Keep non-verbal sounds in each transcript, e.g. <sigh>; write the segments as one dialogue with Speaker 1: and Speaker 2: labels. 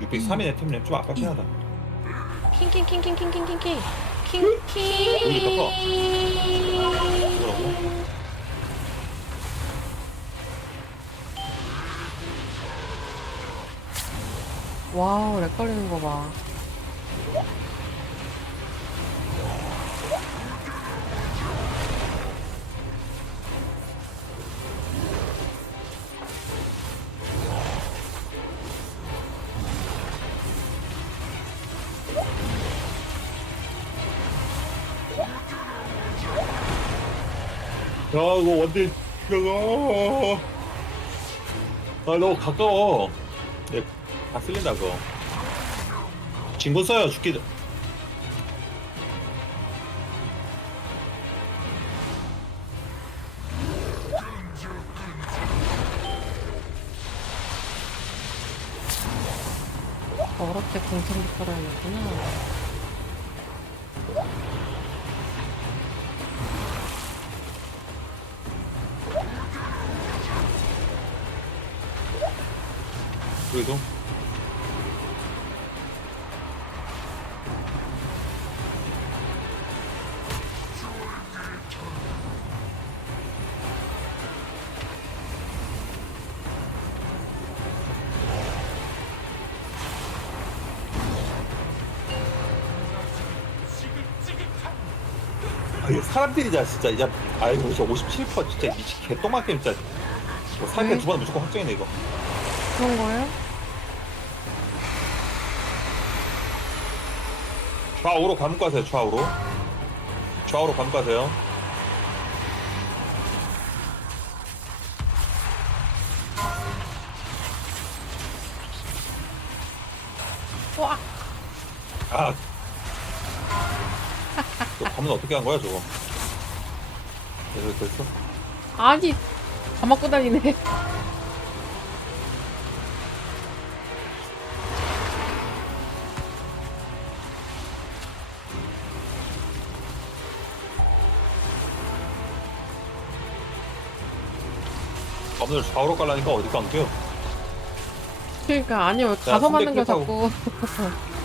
Speaker 1: 603이네 템램 좀 아깝긴 하다.
Speaker 2: 킹킹킹킹킹킹킹킹
Speaker 1: 여기
Speaker 2: 킹킹
Speaker 1: 뭐라고?
Speaker 2: 와우 렉 걸리는 거봐
Speaker 1: 야 이거 원딜 이거 아 너무 가까워. 네, 다 쓸린다 그거. 진군 써요 죽기 전-
Speaker 2: 어렵게 공통도 깔아야겠구나
Speaker 1: 그래도 아, 이거 사람들이자 진짜 이제 아이고 저57% 진짜 미치 개똥맞게 진짜 뭐 살게
Speaker 2: 응?
Speaker 1: 두번 무조건 확정이네 이거
Speaker 2: 그런 거예요?
Speaker 1: 좌우로 감고 가세요 좌우로. 좌우로 감고 가세요.
Speaker 2: 와.
Speaker 1: 아. 너 감은 어떻게 한 거야 저거? 됐어?
Speaker 2: 아니 다 맞고 다니네
Speaker 1: 감을 좌우로 깔라니까 어디 감겨
Speaker 2: 그러니까 아니 왜
Speaker 1: 자,
Speaker 2: 가서 맞는 거 자꾸 <laughs>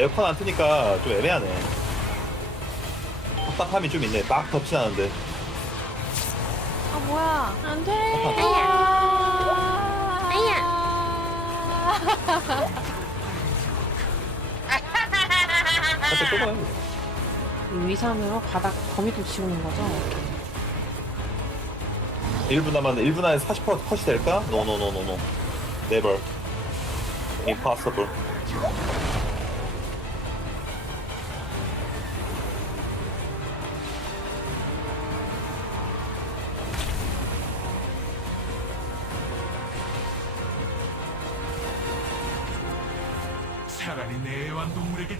Speaker 1: 에어컨 안 트니까 좀 애매하네. 답답함이 좀 있네. 막 덥진 않은데.
Speaker 3: 아 뭐야?
Speaker 2: 안돼.
Speaker 1: 살짝 좁아요
Speaker 2: 위산으로 바닥 거미줄 치우는 거죠?
Speaker 1: 1분 남았는데 1분 안에 40% 컷이 될까? 노노노노노 네버 impossible.
Speaker 4: 차라리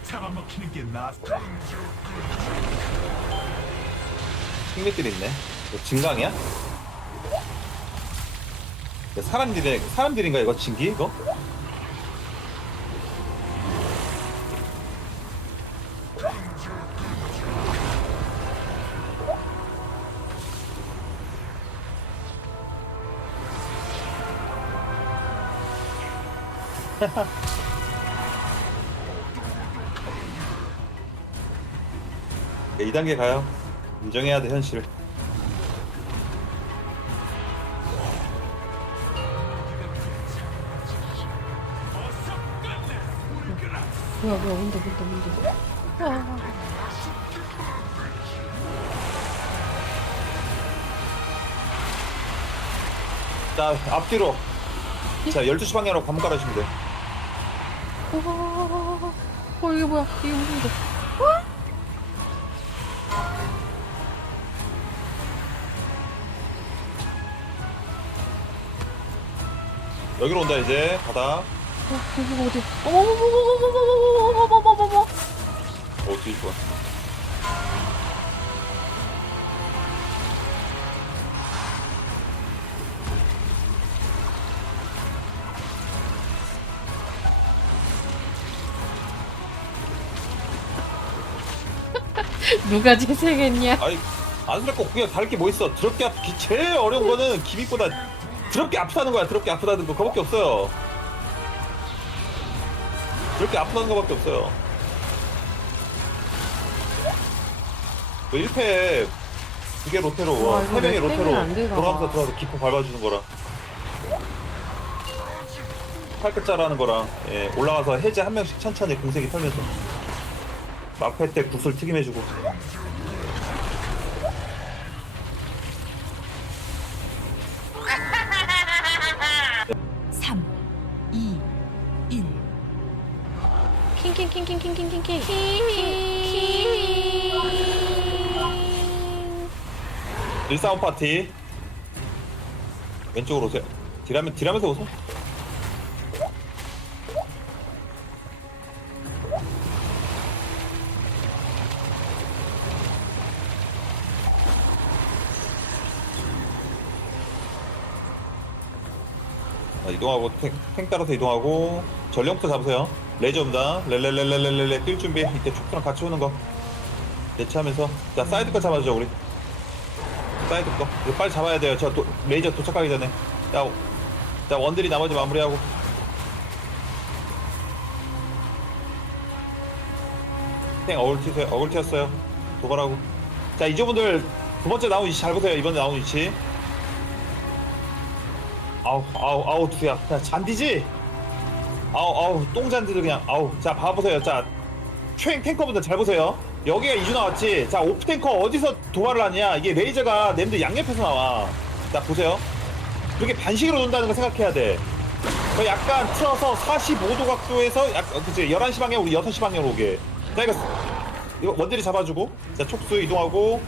Speaker 4: 잡아먹히는 게 낫다.
Speaker 1: 생맥들이 있네 이거 진강이야? 이거 사람들이 사람들인가 이거 진기 이거? 2단계 가요 인정해야 돼 현실
Speaker 2: 뭐야 뭐야 문도 문도 아,
Speaker 1: 자 앞뒤로 자 12시 방향으로 감깔아주시면 돼
Speaker 2: 어, 어 이게 뭐야 이게 무슨 거
Speaker 1: 여기로 온다 이제 바다.
Speaker 2: 어디? 어머머머머머머머머머머머머머.
Speaker 1: 어 뒤질 것 같아.
Speaker 2: 누가 재생했냐?
Speaker 1: 아니 안쓰럽고 그냥 다를 게 뭐 있어. 드럽게 제일 어려운 거는 기믹보다 드럽게 아프다는 거야. 드럽게 아프다는 거. 그거밖에 없어요. 드럽게 아프다는 거밖에 없어요. 뭐 1패 두개 로테로
Speaker 2: 와,
Speaker 1: 와,
Speaker 2: 이거
Speaker 1: 세 명이
Speaker 2: 내
Speaker 1: 로테로
Speaker 2: 땡이 안 되나?
Speaker 1: 돌아가면서
Speaker 2: 봐.
Speaker 1: 들어가서 기포 밟아주는 거랑. 팔끝자라는 거랑 예, 올라가서 해제 한 명씩 천천히 공세기 털면서 막패 때 구슬 튀김해주고
Speaker 3: 킹킹킹킹킹킹킹킹.
Speaker 1: 일사원 파티 왼쪽으로 오세요 딜하면 딜하면서 오세요 자, 이동하고 탱, 탱 따라서 이동하고 전령부터 잡으세요. 레이저 옵니다. 렐렐렐렐렐렐 뛸 준비. 이때 축구랑 같이 오는 거. 대치하면서. 자 사이드 거 잡아주죠 우리. 사이드 거. 이거 빨리 잡아야 돼요. 저 도, 레이저 도착하기 전에. 자, 오- 자 원들이 나머지 마무리하고. 탱 어글 튀세요. 어글 튀었어요. 도발하고. 자 이저분들 두 번째 나온 위치 잘 보세요. 이번에 나온 위치. 아우 아우 아우 두야 야 잔디지 아우 아우 똥잔디를 그냥 아우 자 봐보세요 자 최행 탱커분들 잘 보세요. 여기가 이주 나왔지. 자, 오프 탱커 어디서 도발을 하냐? 이게 레이저가 램드 양옆에서 나와. 자, 보세요. 이렇게 반식으로 논다는 거 생각해야 돼. 그 약간 틀어서 45도 각도에서 약, 어, 그치, 11시 방향, 우리 6시 방향으로 오게. 자, 이거, 이거 원딜이 잡아주고. 자, 촉수 이동하고.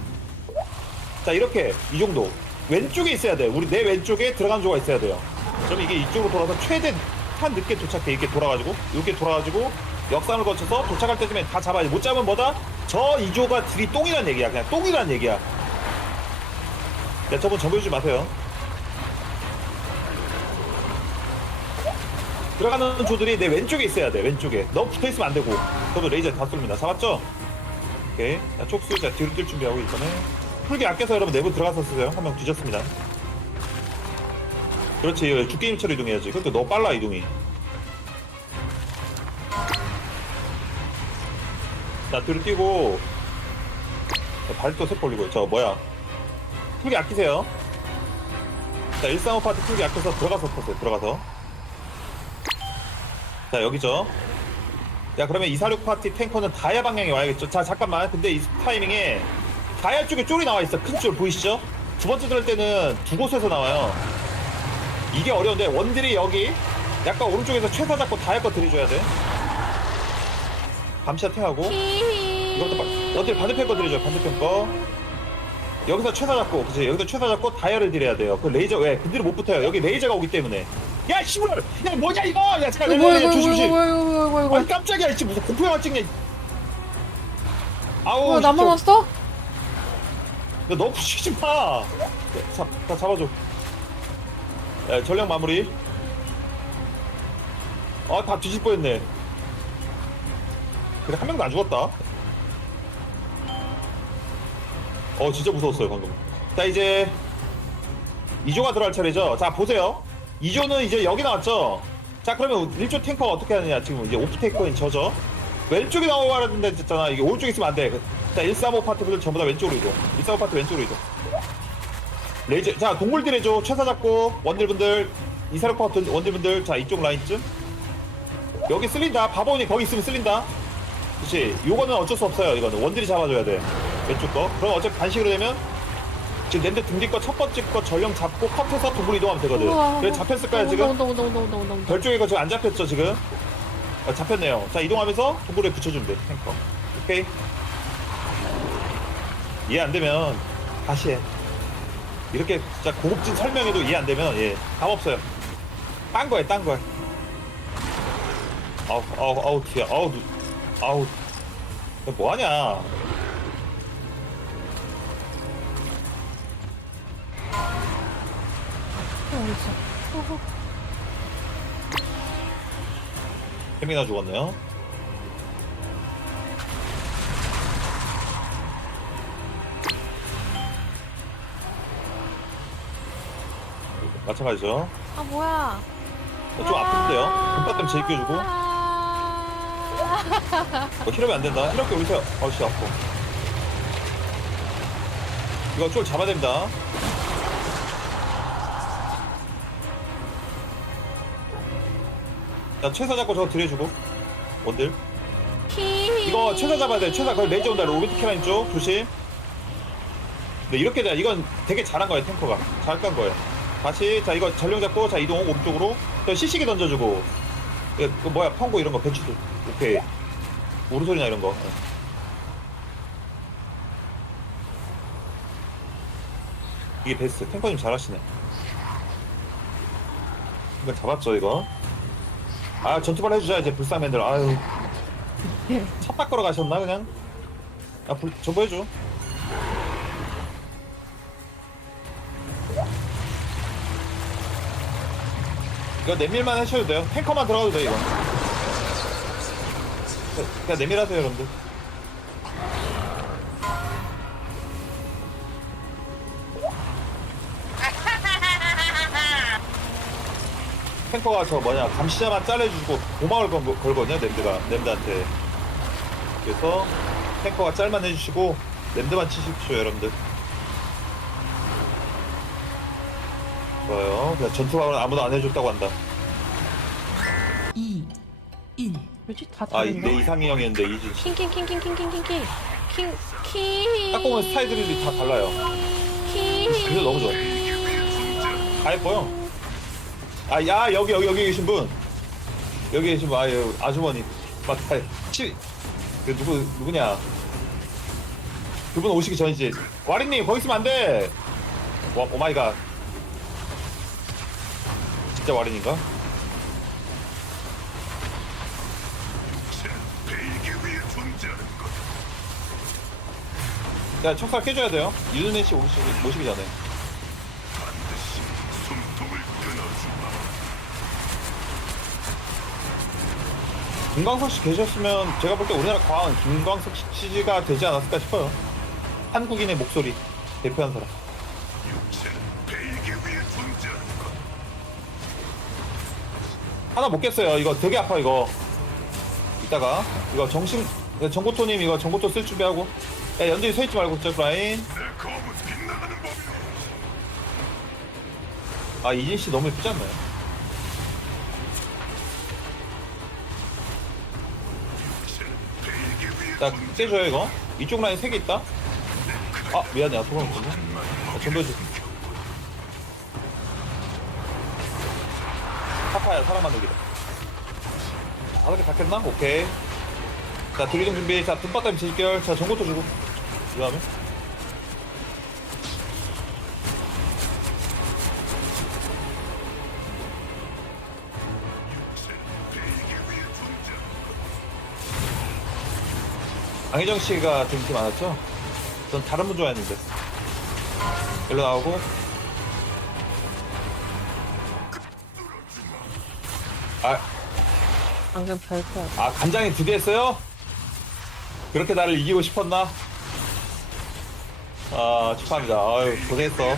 Speaker 1: 자, 이렇게, 이 정도. 왼쪽에 있어야 돼. 우리 내 왼쪽에 들어가는 조가 있어야 돼요. 그럼 이게 이쪽으로 돌아서 최대 한 늦게 도착해. 이렇게 돌아가지고, 이렇게 돌아가지고, 역산을 거쳐서 도착할 때쯤에 다 잡아야 돼. 못 잡으면 뭐다? 저 이조가 딜이 똥이란 얘기야. 그냥 똥이란 얘기야. 야, 저분 정보해주지 마세요. 들어가는 조들이 내 왼쪽에 있어야 돼. 왼쪽에. 너 붙어 있으면 안 되고. 저도 레이저 다 쏠립니다. 잡았죠? 오케이. 자, 촉수. 자, 뒤로 뛸 준비하고 이번에. 풀기 아껴서 여러분 내부 들어가서 쓰세요. 한 명 뒤졌습니다. 그렇지. 죽게임처럼 이동해야지. 그것도 너무 빨라, 이동이. 자, 뒤로 뛰고. 자, 발도 색 벌리고. 저, 뭐야. 풀기 아끼세요. 자, 135 파트 풀기 아껴서 들어가서 터세요. 들어가서. 자, 여기죠. 자, 그러면 246 파티 탱커는 다이아 방향에 와야겠죠. 자, 잠깐만. 근데 이 타이밍에 다이아 쪽에 쫄이 나와 있어. 큰 쫄 보이시죠? 두 번째 들을 때는 두 곳에서 나와요. 이게 어려운데 원딜이 여기 약간 오른쪽에서 최사 잡고 다이아 거 들이줘야 돼. 밤샷 탱하고 이것도 바, 원딜 반대편 거 들이줘요. 반대편 거. 여기서 최사 잡고 그치 여기서 최사 잡고 다이아를 들여야 돼요. 그 레이저 왜 근딜을 못 붙어요. 여기 레이저가 오기 때문에. 야 씨발! 야 뭐냐 이거! 야 잠깐
Speaker 2: 뭐야
Speaker 1: 야,
Speaker 2: 이거
Speaker 1: 조심
Speaker 2: 이거
Speaker 1: 조심.
Speaker 2: 뭐야 이거 뭐야 이거
Speaker 1: 아니 깜짝이야 이씨 무슨 공포 영화 찍냐 아우
Speaker 2: 뭐야 나만
Speaker 1: 진짜.
Speaker 2: 왔어?
Speaker 1: 야, 너 <laughs> 부시지 마. 자, 다 잡아줘. 야, 전력 마무리. 아, 다 뒤질 뻔했네. 그래, 한 명도 안 죽었다. 어, 진짜 무서웠어요, 방금. 자, 이제 2조가 들어갈 차례죠. 자, 보세요. 2조는 이제 여기 나왔죠. 자, 그러면 1조 탱커가 어떻게 하느냐. 지금 이제 오프 탱커인 저죠. 왼쪽에 나와야 된다 했잖아. 이게 오른쪽에 있으면 안 돼. 자, 135 파트분들 전부 다 왼쪽으로 이동. 135 파트 왼쪽으로 이동. 레이저, 자, 동물들 해줘. 최사 잡고, 원딜분들, 246 파트 원딜분들, 자, 이쪽 라인쯤. 여기 쓸린다. 바보니 거기 있으면 쓸린다. 그치. 요거는 어쩔 수 없어요. 이거는. 원딜이 잡아줘야 돼. 왼쪽 거. 그럼 어차피 반식으로 되면, 지금 랜드 등뒤 거첫 번째 거 전령 잡고 컷해서 동물 이동하면 되거든.
Speaker 2: 우와.
Speaker 1: 그래, 잡혔을
Speaker 2: 온다,
Speaker 1: 지금?
Speaker 2: 온다 온다 온다 온다 온다 온다
Speaker 1: 별쪽에 거 지금 안 잡혔죠 지금? 아, 잡혔네요. 자 이동하면서 동굴에 붙여주면 돼 탱커. 오케이. 이해 안 되면 다시 해. 이렇게 진짜 고급진 설명해도 이해 안 되면 예, 답 없어요. 딴 거에 딴 거에. 아우 아우 아우 뒤야 아우 누, 아우 야, 뭐 하냐?
Speaker 2: 어딨어
Speaker 1: 혜민아 죽었네요. 마찬가지죠.
Speaker 3: 아 뭐야?
Speaker 1: 어, 좀 아픈데요. 금파 때문에 제껴주고.
Speaker 3: 아...
Speaker 1: 어, 히럽이 안 된다. 히럽게 올리세요. 어씨 아파. 이거 쫄 잡아야 됩니다. 자 최사 잡고 저거 들여주고 원들 이거 최사 잡아야 돼 최사 거의 레이저 온다 오비트 캐라인 쪽 조심 네 이렇게 돼 이건 되게 잘한 거예요 탱커가 잘 깐 거예요 다시 자 이거 전령 잡고 자 이동 오른쪽으로 저 시시기 던져주고. 그, 그 뭐야 펑고 이런 거 배추도 오케이. 우르소리나 이런 거. 네. 이게 베스트. 탱커님 잘하시네. 이거 잡았죠 이거? 아 전투발 해주자 이제 불쌍맨들 아유. 차 바꾸러 가셨나 그냥? 아 불, 저거 해줘 이거 내밀만 하셔도 돼요. 탱커만 들어가도 돼 이거. 그냥 내밀하세요 여러분들. 탱커가 저 뭐냐 감시자만 잘라주고 고마울 건 걸거든요 nem드가 nem드한테. 그래서 탱커가 짤만 해주시고 nem드만 치십시오 여러분들 좋아요. 그냥 전투방은 아무도 안 해줬다고 한다.
Speaker 5: 2 1
Speaker 2: 뭐지? 다
Speaker 1: 아? 내 이상희 형이었는데 이지.
Speaker 3: 킹킹킹킹킹킹킹킹. 킹킹.
Speaker 1: 딱 보면 스타일들이 다 달라요. 그래서 너무 좋아. 다 예뻐요 아 야 여기 여기 여기 계신 분. 여기 계신 분 아 유 아주머니. 맞다 치, 그 누구 누구냐? 그분 오시기 전이지. 와리님 거기 있으면 안 돼. 와 오 마이 갓 진짜 와린인가? 야 척살 깨줘야 돼요. 유준혜 씨 오시기, 모시기 전에. 김광석 씨 계셨으면 제가 볼 때 우리나라 과학은 김광석 씨가 되지 않았을까 싶어요. 한국인의 목소리 대표한 사람.
Speaker 4: 육체는
Speaker 1: 하나 못 깼어요. 이거 되게 아파 이거. 이따가 이거 정신 정고토님 이거 정고토 쓸 준비하고. 야 연준이 서 있지 말고 저 라인. 아 이진 씨 너무 예쁘지 않나요?
Speaker 4: 존재
Speaker 1: 깨줘요 이거. 이쪽 라인 세 개 있다. 아 미안해 아 도망쳤네. 아, 전보해줘. 파파야 사람 만들기다. 다섯 개다 깼나? 오케이. 자 드리동 준비. 자 등바닥 제집결. 자 정고토 주고. 그 다음에. 강희정 씨가 좀 인기 많았죠? 전 다른 분 좋아했는데. 일로 나오고. 아,
Speaker 2: 방금 별거
Speaker 1: 아, 간장이 두 개 했어요? 그렇게 나를 이기고 싶었나? 아, 축하합니다. 아유, 고생했어.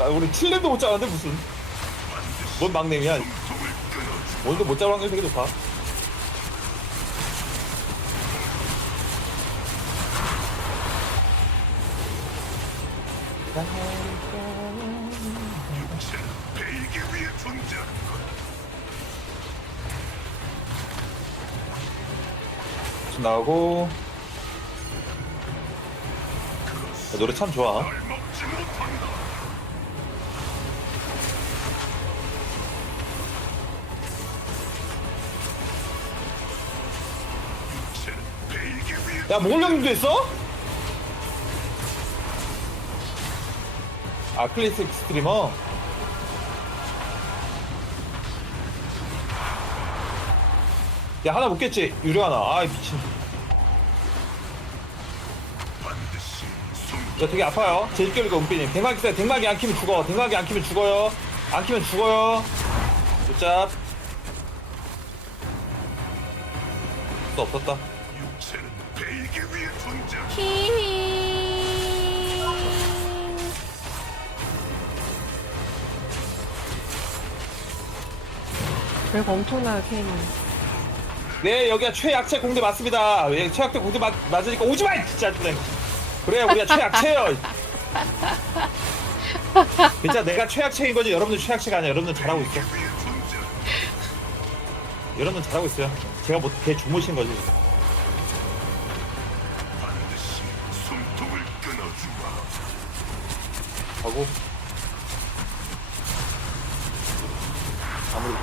Speaker 1: 아, 우리 7렘도 못 잡았는데, 무슨. 뭔 막내미야. 오늘도 못 잡은 확률 되게 높아.
Speaker 4: 육
Speaker 1: 나오고. 야, 노래 참 좋아. 야, 모글령님도 했어? 아, 클래식 스트리머? 야, 하나 못 깼지? 유령 하나. 아, 미친. 야, 되게 아파요. 제일 끌리고 은빈님. 대막이 있어요. 대막이 안 키면 죽어. 대막이 안 키면 죽어요. 안 키면 죽어요. 굿잡. 또 없었다.
Speaker 3: 히히.
Speaker 2: 별거 엄청나요, 케이님.
Speaker 1: 네, 여기가 최약체 공대 맞습니다. 예, 최약체 공대 맞, 맞으니까 오지 마! 진짜. 진짜. 그래 우리가 최약체예요. 진짜 내가 최약체인 거지. 여러분들 최약체가 아니야. 여러분들 잘하고 있어. 여러분들 잘하고 있어요. 제가 뭐걔 주무신 거지.
Speaker 4: 반드시 숨통을 끊어주마.
Speaker 1: 하고. 아무리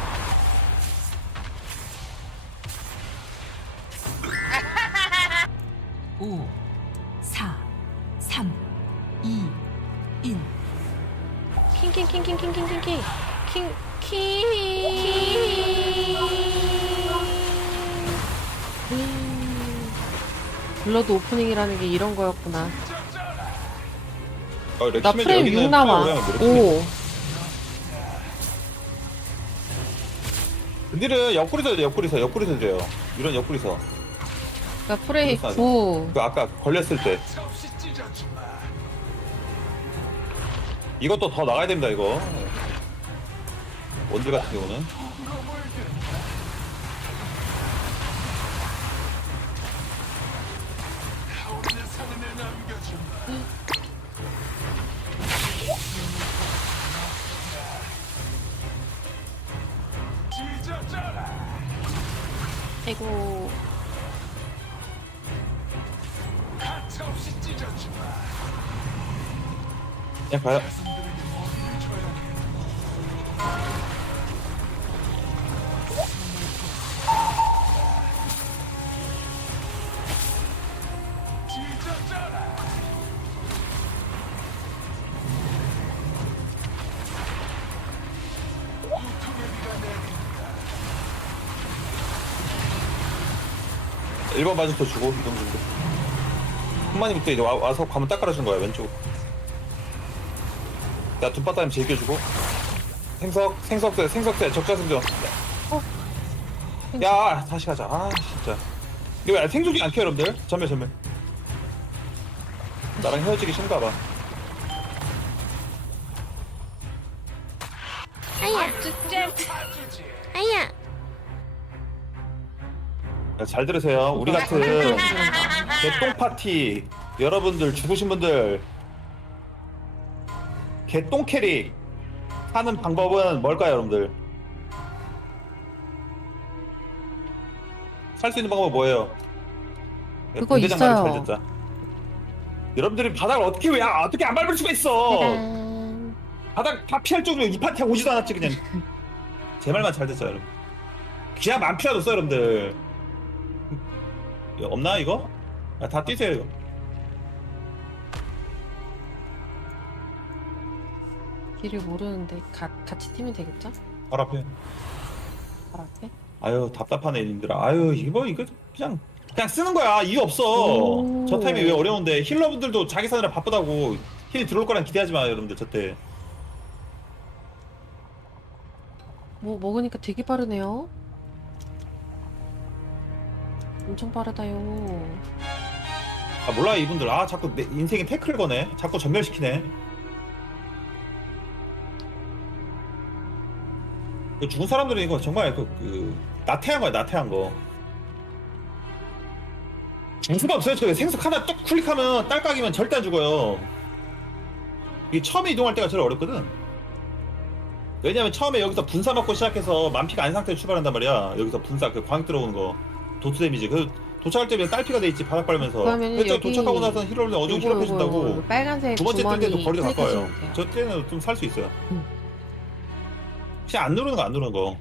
Speaker 3: 킹킹킹킹킹킹 킹킹
Speaker 2: 블러드 오프닝이라는 게 이런 거였구나.
Speaker 1: 어,
Speaker 2: 나 프레임 6 남아 오.
Speaker 1: 근딜은 옆구리서 옆구리서 옆구리서 줘요. 이런 옆구리서.
Speaker 2: 나 프레임
Speaker 1: 9그 아까 걸렸을 때. 이것도 더 나가야 됩니다 이거. 원딜 같은 경우는.
Speaker 3: 아이고.
Speaker 1: 그냥 가요 일번 바지터 주고 이동 정도. 한마디부터 이제 와, 와서 관문 딱 깔아주는 거야 왼쪽. 야 둠바따임 제껴주고. 생석 생석대 생석대 적자 생존 야 다시 가자. 아 진짜. 이거 왜 생존기 안 켜 여러분들? 전멸 전멸. 나랑 헤어지기 싫은가 봐.
Speaker 3: 아야. 아야
Speaker 1: 야, 잘 들으세요. 우리 같은 개똥 파티 여러분들 죽으신 분들. 개똥 캐릭 하는 방법은 뭘까요 여러분들? 살 수 있는 방법은 뭐예요?
Speaker 2: 그거
Speaker 1: 군대 장갑을
Speaker 2: 있어요.
Speaker 1: 잘 듣자. 여러분들이 바닥을 어떻게 왜 아, 어떻게 안 밟을 수가 있어?
Speaker 3: 짜잔.
Speaker 1: 바닥 다 피할 정도로 이 파티에 오지도 않았지 그냥. 제 말만 잘 듣자 여러분. 그냥 만 피라도 써 여러분들 이거 없나 이거? 아, 다 뛰세요 이거.
Speaker 2: 길을 모르는데 가, 같이 뛰면 되겠죠?
Speaker 1: 바로 앞에.
Speaker 2: 바로 앞에?
Speaker 1: 아유 답답하네 님들아 아유 이거 이거 그냥 그냥 쓰는 거야. 이유 없어.
Speaker 2: 오.
Speaker 1: 저 타임이 왜 어려운데. 힐러분들도 자기 사느라 바쁘다고 힐 들어올 거란 기대하지 마 여러분들 저 때.
Speaker 2: 뭐 먹으니까 되게 빠르네요 엄청 빠르다요.
Speaker 1: 아 몰라 이분들. 아 자꾸 내 인생에 태클 거네. 자꾸 전멸시키네. 그 죽은 사람들은 이거 정말 그, 그 나태한 거야 나태한 거. 죽을 수가 없어요? 저 생석 하나 뚝 클릭하면 딸깍이면 절대 안 죽어요. 이게 처음에 이동할 때가 제일 어렵거든. 왜냐면 처음에 여기서 분사 맞고 시작해서 만피가 아닌 상태로 출발한단 말이야. 여기서 분사 그 광역 들어오는 거 도트 데미지. 그 도착할 때면 딸피가 돼 있지 바닥
Speaker 2: 그러면은
Speaker 1: 그래서
Speaker 2: 여기
Speaker 1: 도착하고 나서는 힐러를 어디로
Speaker 2: 요거, 요거, 요거 빨간색
Speaker 1: 두 번째 뜰 때도 거리가 가까워요.
Speaker 2: 클릭하시면 돼요.
Speaker 1: 저 때는 좀 살 수 있어요.
Speaker 2: 음.
Speaker 1: 그냥 안 누르는 거 안 누르는 거.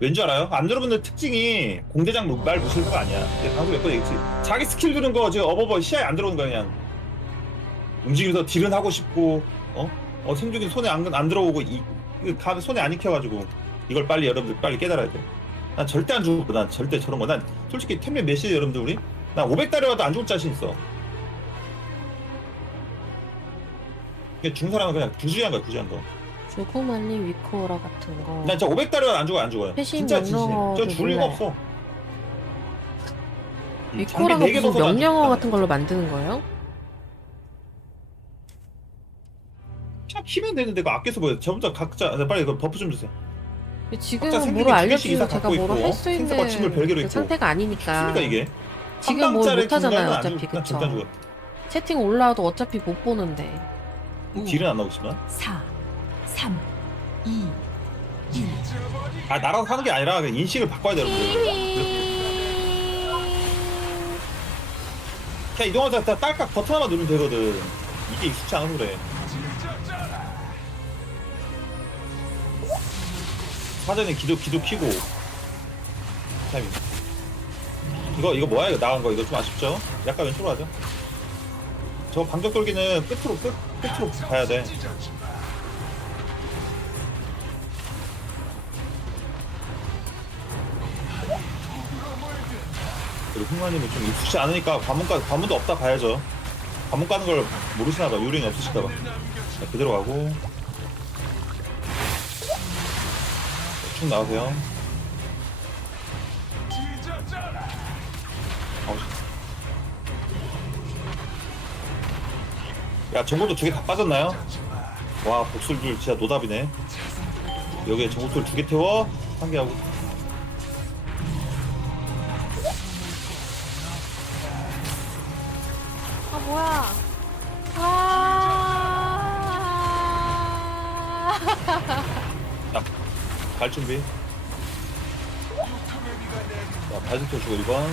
Speaker 1: 왠지 알아요? 안 누르는 특징이 공대장 무- 말 무실수가 아니야. 근데 방금 몇번 얘기했지. 자기 스킬 누른 거 지금 어버버 시야에 안 들어오는 거야 그냥. 움직이면서 딜은 하고 싶고 어? 어 생존기 손에 안, 안 들어오고 이, 이거 가 손에 안 익혀가지고. 이걸 빨리 여러분들 빨리 깨달아야 돼 난 절대 안 죽을 거난 절대 저런 거 난 솔직히 템레 몇시에 여러분들 우리? 난 500달러라도 안 죽을 자신 있어. 이게 죽은 사람은 그냥 부주의한 거야 부주의한 거.
Speaker 2: 주구말리 위코라 같은 거.
Speaker 1: 난 진짜 500달러는 안 죽어요 안 죽어요.
Speaker 2: 회신
Speaker 1: 진짜 진심.
Speaker 2: 명령어도
Speaker 1: 저줄 리가
Speaker 2: 몰라요.
Speaker 1: 없어. 음,
Speaker 2: 위코라가
Speaker 1: 장비 네개
Speaker 2: 무슨
Speaker 1: 안
Speaker 2: 명령어. 같은 걸로 만드는 거예요?
Speaker 1: 그냥 키면 되는데 그거 아껴서 뭐해 저부터 각자 아, 빨리 그 버프 좀 주세요
Speaker 2: 지금은 뭐로 알려주면 제가 뭐로 할 수 있는
Speaker 1: 생사과 침을 별개로
Speaker 2: 그. 상태가 아니니까
Speaker 1: 이게?
Speaker 2: 지금 뭘 못하잖아요,
Speaker 1: 중간은
Speaker 2: 어차피, 그쵸? 채팅 올라와도 어차피 못 보는데
Speaker 5: 오,
Speaker 1: 딜은 안 나오지만.
Speaker 5: 4, 3, 2, 1.
Speaker 1: 아 나라서 하는 게 아니라 그냥 인식을 바꿔야 돼요. 그냥 이동하자 다 딸깍 버튼 하나 누르면 되거든. 이게 익숙치 않아서 그래. 사전에 기도 기도 키고 타이밍. 이거 이거 뭐야 이거 나간 거 이거 좀 아쉽죠? 약간 왼쪽으로 하죠. 저 방적 돌기는 끝으로 끝 끝으로 가야 돼. 그리고 흥마님은 좀 익숙치 않으니까 관문가 관문도 없다 봐야죠. 관문 가는 걸 모르시나 봐. 요령이 없으실까 봐. 자, 그대로 가고 쭉 나오세요. 아우, 야 전골도 두 개 다 빠졌나요? 와 복술들 진짜 노답이네. 여기에 전골들 두 개 태워 한 개 하고. 갈 준비. 자, 바지 펴주고 1번,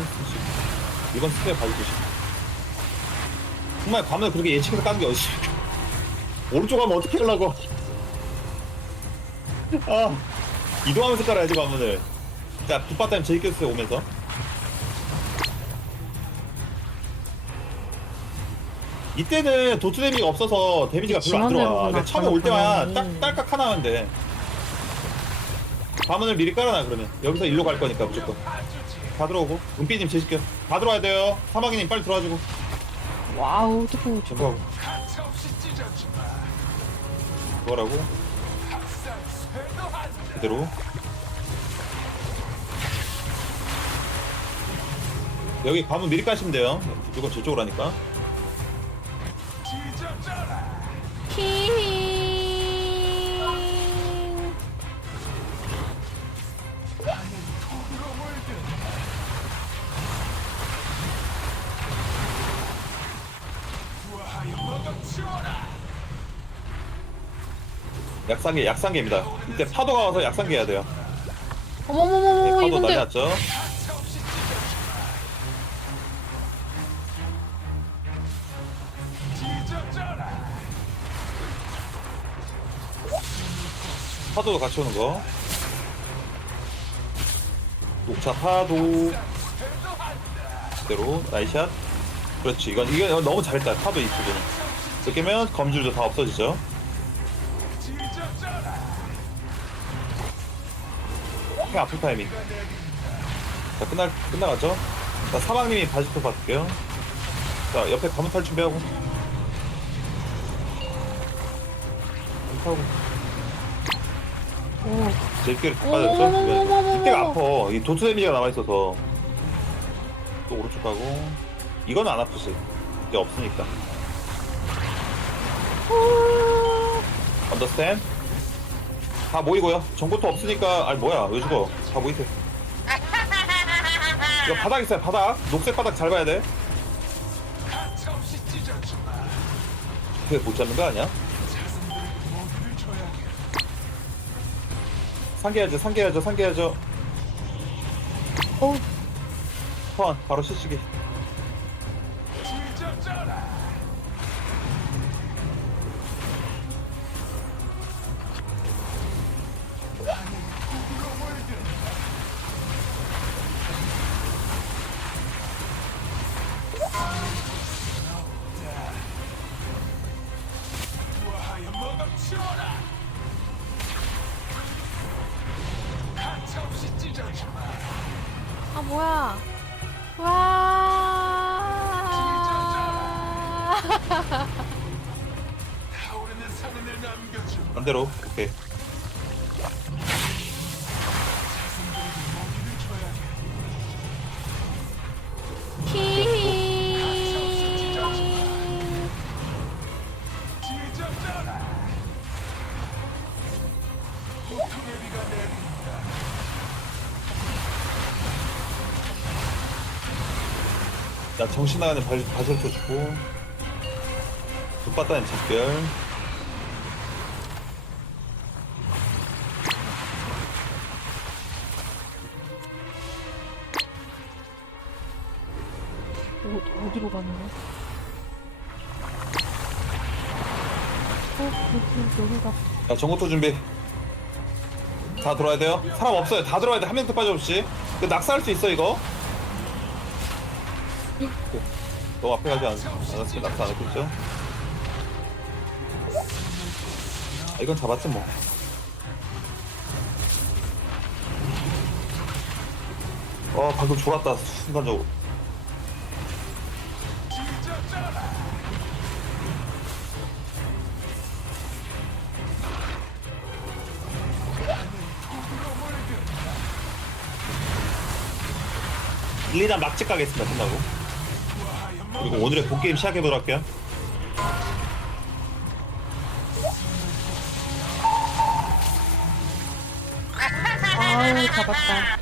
Speaker 1: 1번 스페어 펴시 정말 밤에 그렇게 예측해서 까는 게 어디? 오른쪽 가면 어떻게 하려고? 아, 이동하면서 깔아야지, 밤문을. 자, 붓바다님 재밌겠어요, 오면서. 이때는 도트 데미지가 없어서 데미지가 별로 안 들어와. 그러니까 처음에 올 때만 딱. 딸깍 하나 하면 돼. 밤문을 미리 깔아놔, 그러면. 여기서 일로 갈 거니까, 무조건. 다 들어오고. 은비님 제시켜. 다 들어와야 돼요. 사마귀님 빨리 들어와주고.
Speaker 2: 와우 뜨거워
Speaker 1: 전부하고. 그거라고. 그대로. 여기 밤은 미리 까시면 돼요. 이건 저쪽으로 하니까.
Speaker 3: 킹.
Speaker 1: 약상계, 약상계입니다. 이때 파도가 와서 약상계 해야 돼요. 네,
Speaker 2: 어머머머머
Speaker 1: 파도 난리
Speaker 2: 이분들
Speaker 1: 났죠? 파도도 같이 오는 거. 녹차 파도. 그대로 나이샷. 그렇지. 이건 이건 너무 잘했다. 파도 이 부분은. 이렇게 하면 검줄도 다 없어지죠. 그냥 아플 타이밍. 자, 끝날, 끝나갔죠? 자, 사방님이 바지토 받을게요. 자, 옆에 가문 탈 준비하고. 타고.
Speaker 2: 오,
Speaker 1: 제끼리 다. 빠졌죠? 이때가 아파. 이 도트 데미지가 남아있어서. 또 오른쪽 가고. 이건 안 아프지. 이제 없으니까. 언더스탠? 다 모이고요. 전고토 없으니까, 아니, 뭐야. 왜 죽어. 다 모이세요. 이거 바닥 있어요, 바닥. 녹색 바닥 잘 봐야 돼. 그게 못 잡는 거 아니야? 상계야죠, 상계야죠, 상계야죠.
Speaker 2: 어
Speaker 1: 턴, 바로 시치기.
Speaker 3: 타오르는 상흔을 남겨줘
Speaker 1: 반대로 오케이
Speaker 3: 먹이를 줘야 히히.
Speaker 1: 해 지적자라 고통의 비가 내린다 나 정신 나가는 발, 발소리 쳐주고 굿바다님 작별
Speaker 2: 어, 어디로 가는 거야? 어, 여기, 여기가.
Speaker 1: 자 정고토 준비. 다 들어와야 돼요? 사람 없어요. 다 들어와야 돼한 명도 빠짐없이. 그 낙사할 수 있어 이거? 그, 너무 앞에 가지 않, 않았으면 낙사 안 했겠죠 이건 잡았지 뭐 어, 방금 졸았다, 순간적으로. 일리단 막집 가겠습니다, 끝나고. 그리고 오늘의 본게임 시작해보도록 할게요.
Speaker 2: 잡았다.